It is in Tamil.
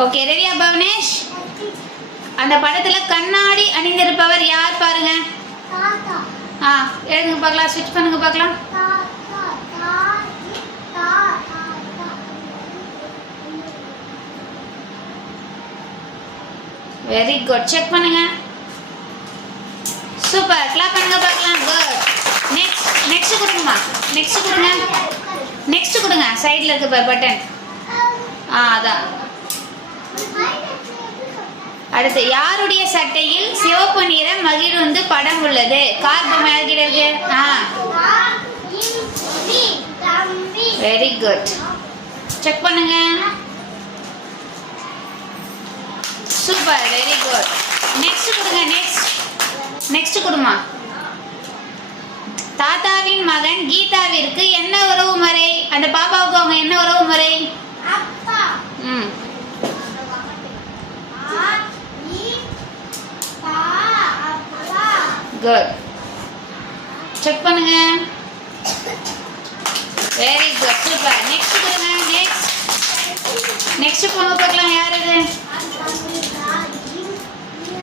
ஓகே, ரெடியா பவனேஷ்? அந்த படத்துல கண்ணாடி அணிந்திருப்பவர் யார் பாருங்க. எழுதுங்க பார்க்கலாம், ஸ்விட்ச் பண்ணுங்க பார்க்கலாம். வெரி குட், செக் பண்ணுங்க. சூப்பர், கிளாப் பண்ணுங்க பார்க்கலாம். குட். நெக்ஸ்ட் கொடுங்கம்மா. நெக்ஸ்ட் கொடுங்க. சைடில் இருக்கு பட்டன். அதான். அடுத்து, யாருடைய சட்டையில் சிவப்பு நிற மகிழுந்து படம் உள்ளது? கார்பு மேல்கிறது. வெரி குட், செக் பண்ணுங்க. Super, very good. நெக்ஸ்ட் கொடுங்க. நெக்ஸ்ட் கொடுமா. தாத்தாவின் மகன் கீதாவிற்கு என்ன உறவு முறை? அந்த பாப்பாவுக்கு அவங்க என்ன உறவு முறை? குட், செக் பண்ணுங்க. Very good, super. நெக்ஸ்ட் கொடுங்க. நெக்ஸ்ட் போங்க பார்க்கலாம். யார் இது?